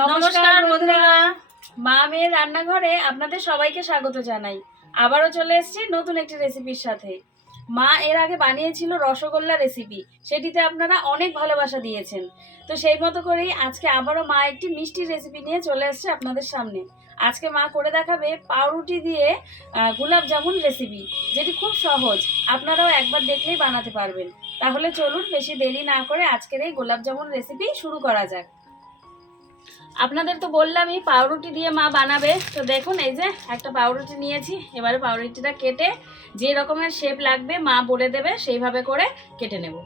নমস্কার বন্ধুরা। মা মেয়ের রান্নাঘরে আপনাদের সবাইকে স্বাগত জানাই। আবারও চলে এসেছি নতুন একটি রেসিপির সাথে। মা এর আগে বানিয়েছিল রসগোল্লা রেসিপি। সেটিতে আপনারা অনেক ভালোবাসা দিয়েছেন। তো সেই মতো করেই আজকে আবারও মা একটি মিষ্টি রেসিপি নিয়ে চলে এসেছে আপনাদের সামনে। আজকে মা করে দেখাবে পাউরুটি দিয়ে গোলাপ জামুন রেসিপি যেটি খুব সহজ। আপনারাও একবার দেখলেই বানাতে পারবেন। তাহলে চলুন বেশি দেরি না করে আজকের এই গোলাপ জামুন রেসিপি শুরু করা যাক। আপনাদের তো বললামই পাউরুটি দিয়ে মা বানাবে। তো দেখুন, এই যে একটা পাউরুটি নিয়েছি। এবারে পাউরুটিটা কেটে যে রকমের শেপ লাগবে মা বলে দেবে, সেইভাবে করে কেটে নেব।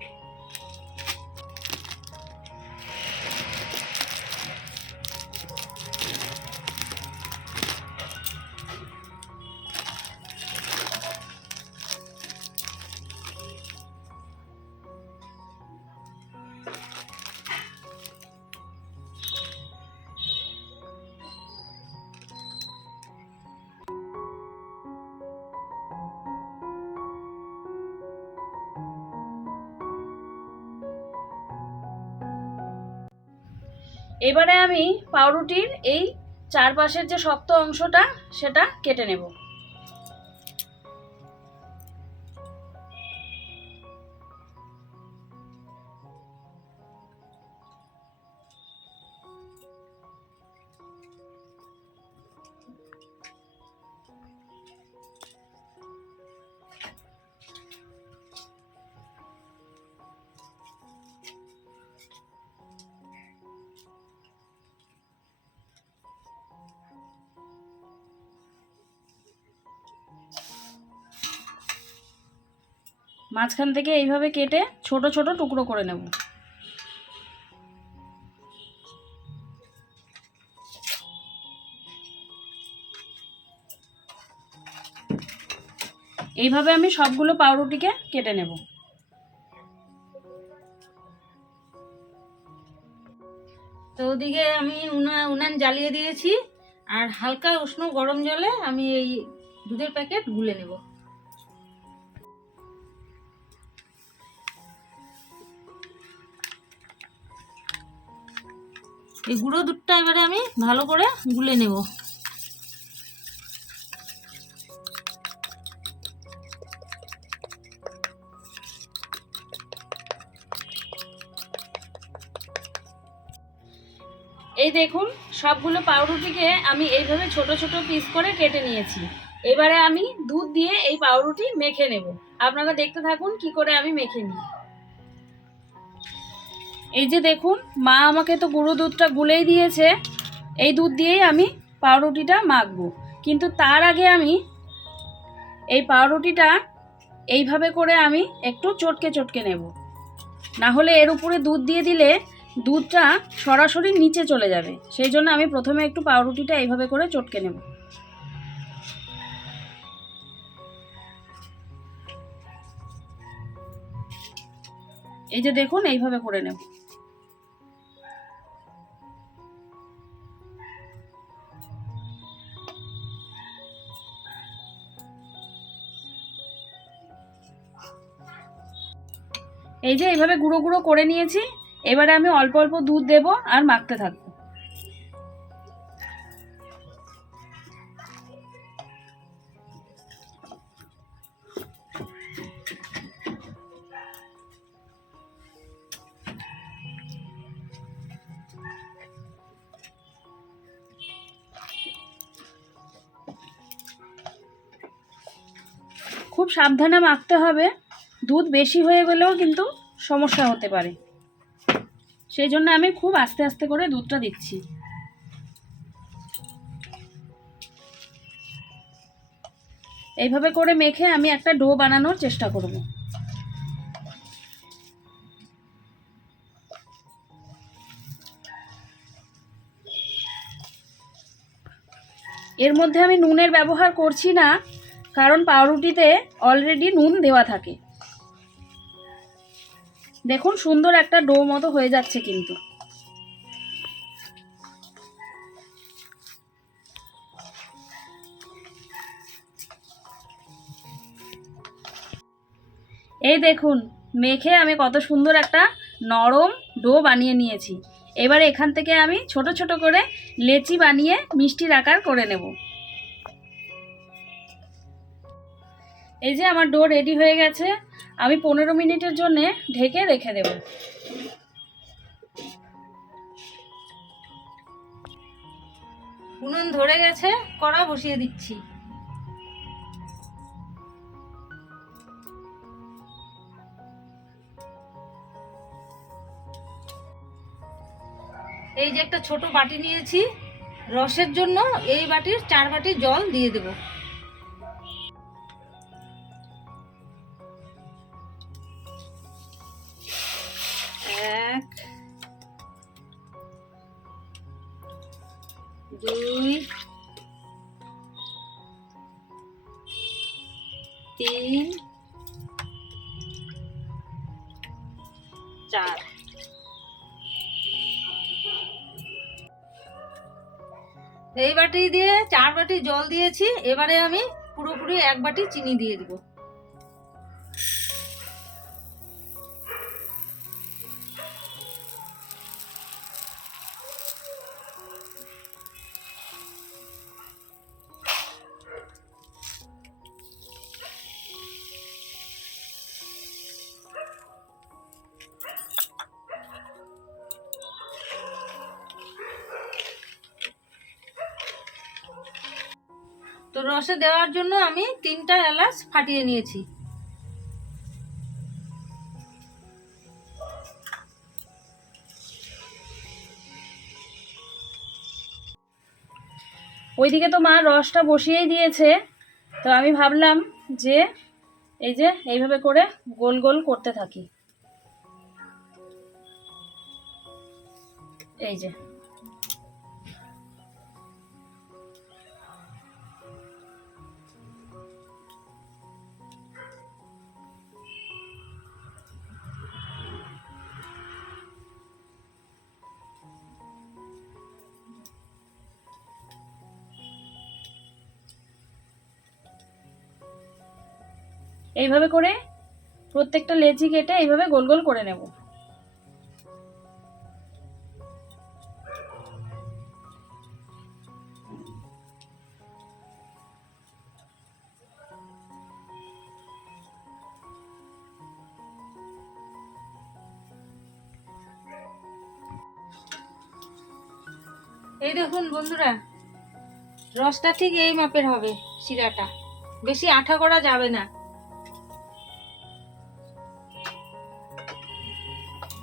এবারে আমি পাউরুটির এই চারপাশের যে শক্ত অংশটা সেটা কেটে নেব। মাঝখান থেকে এইভাবে কেটে ছোট ছোট টুকরো করে নেব। এইভাবে আমি সবগুলো পাউরুটিকে কেটে নেব। তো ওদিকে আমি উনা- উনান জ্বালিয়ে দিয়েছি, আর হালকা উষ্ণ গরম জলে আমি এই দুধের প্যাকেট গুলে নেব। এই গুঁড়ো দুধটা এবারে আমি ভালো করে গুলে নেব। এই দেখুন, সবগুলো পাউরুটিকে আমি এইভাবে ছোট ছোট পিস করে কেটে নিয়েছি। এবারে আমি দুধ দিয়ে এই পাউরুটি মেখে নেব। আপনারা দেখতে থাকুন কি করে আমি মেখে নিই। এই যে দেখুন, মা আমাকে তো গুঁড়ো দুধটা গুলেই দিয়েছে। এই দুধ দিয়েই আমি পাউরুটিটা মাখবো। কিন্তু তার আগে আমি এই পাউরুটিটা এইভাবে করে আমি একটু চটকে চটকে নেব। না হলে এর উপরে দুধ দিয়ে দিলে দুধটা সরাসরি নিচে চলে যাবে। সেই জন্য আমি প্রথমে একটু পাউরুটিটা এইভাবে করে চটকে নেব। এই যে দেখুন, এইভাবে করে নেব। এই যে এইভাবে গুঁড়ো গুঁড়ো করে নিয়েছি, এবারে আমি অল্প অল্প দুধ দেব আর মাখতে থাকব। খুব সাবধানে মাখতে হবে। দুধ বেশি হয়ে গেলেও কিন্তু সমস্যা হতে পারে। সেই জন্য আমি খুব আস্তে আস্তে করে দুধটা দিচ্ছি। এইভাবে করে মেখে আমি একটা ডো বানানোর চেষ্টা করব। এর মধ্যে আমি নুনের ব্যবহার করছি না, কারণ পাউরুটিতে অলরেডি নুন দেওয়া থাকে। দেখুন সুন্দর একটা ডো মতো হয়ে যাচ্ছে কিন্তু। এই দেখুন, মেখে আমি কত সুন্দর একটা নরম ডো বানিয়ে নিয়েছি। এবার এখান থেকে আমি ছোট ছোট করে লেচি বানিয়ে মিষ্টির আকার করে নেব। এই যে আমার ডো রেডি হয়ে গেছে, আমি পনেরো মিনিটের জন্য ঢেকে রেখে দেব। উনুন ধরে গেছে, কড়া বসিয়ে দিচ্ছি। এই যে একটা ছোট বাটি নিয়েছি, রসের জন্য এই বাটির চার বাটি জল দিয়ে দেব। এক, দুই, তিন, চার। এই বাটি দিয়ে চার বাটি জল দিয়েছি, এবারে আমি পুরোপুরি এক বাটি চিনি দিয়ে দিব। রসে দেওয়ার জন্য আমি তিনটা এলাচ ফাটিয়ে নিয়েছি। ওইদিকে তো মা রসটা বসিয়েই দিয়েছে, তো আমি ভাবলাম যে এই যে এইভাবে করে গোল গোল করতে থাকি। এই যে। এইভাবে করে প্রত্যেকটা লেচি কেটে এইভাবে গোল গোল করে নেব। এই দেখুন বন্ধুরা, রসটা ঠিক এই মাপের হবে শিরাটা। বেশি আঠা করা যাবে না।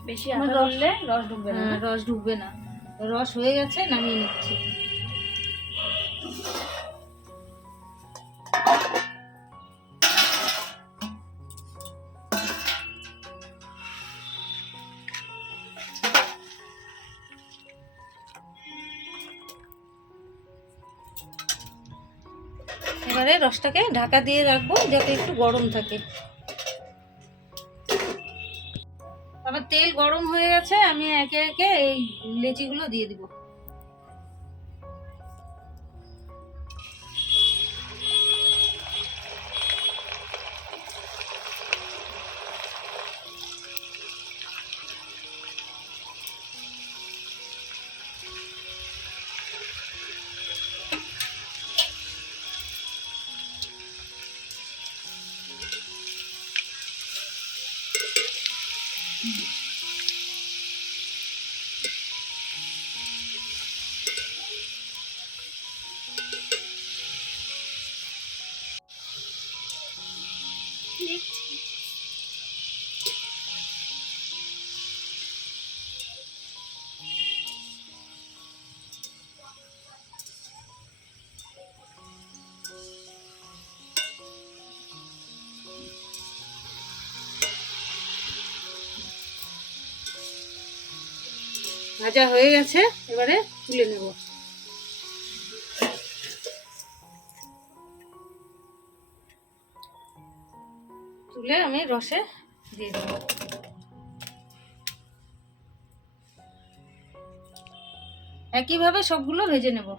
বেশি রস- করলে রস ঢুকবে না। হ্যাঁ, রস ঢুকবে না। রস হয়ে গেছে নামিয়ে নিচ্ছি। এবারে রসটাকে ঢাকা দিয়ে রাখব যাতে একটু গরম থাকে। আমার তেল গরম হয়ে গেছে আমি একে একে এই লেচিগুলো দিয়ে দিব। Yeah. ভাজা হয়ে গেছে, এবারে তুলে নেব। তুলে আমি রসে দিয়ে দেব। একইভাবে সবগুলো ভেজে নেব।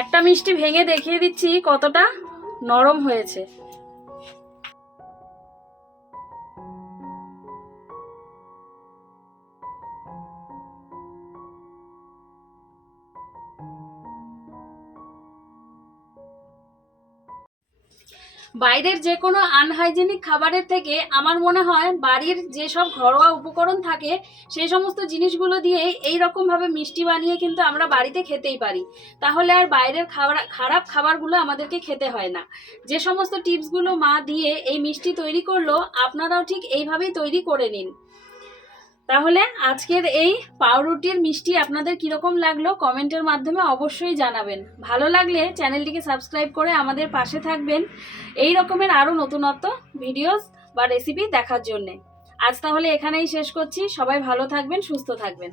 একটা মিষ্টি ভেঙে দেখিয়ে দিচ্ছি কতটা নরম হয়েছে। বাইরের যে কোনো আনহাইজেনিক খাবারের থেকে আমার মনে হয় বাড়ির যেসব ঘরোয়া উপকরণ থাকে সেই সমস্ত জিনিসগুলো দিয়ে এই রকমভাবে মিষ্টি বানিয়ে কিন্তু আমরা বাড়িতে খেতেই পারি। তাহলে আর বাইরের খাবার খারাপ খাবারগুলো আমাদেরকে খেতে হয় না। যে সমস্ত টিপসগুলো মা দিয়ে এই মিষ্টি তৈরি করল, আপনারাও ঠিক এইভাবেই তৈরি করে নিন। তাহলে আজকের এই পাউরুটির মিষ্টি আপনাদের কীরকম লাগল কমেন্টের মাধ্যমে অবশ্যই জানাবেন। ভালো লাগলে চ্যানেলটিকে সাবস্ক্রাইব করে আমাদের পাশে থাকবেন। এই রকমের আরও নতুনত্ব ভিডিওস বা রেসিপি দেখার জন্যে। আজ তাহলে এখানেই শেষ করছি। সবাই ভালো থাকবেন, সুস্থ থাকবেন।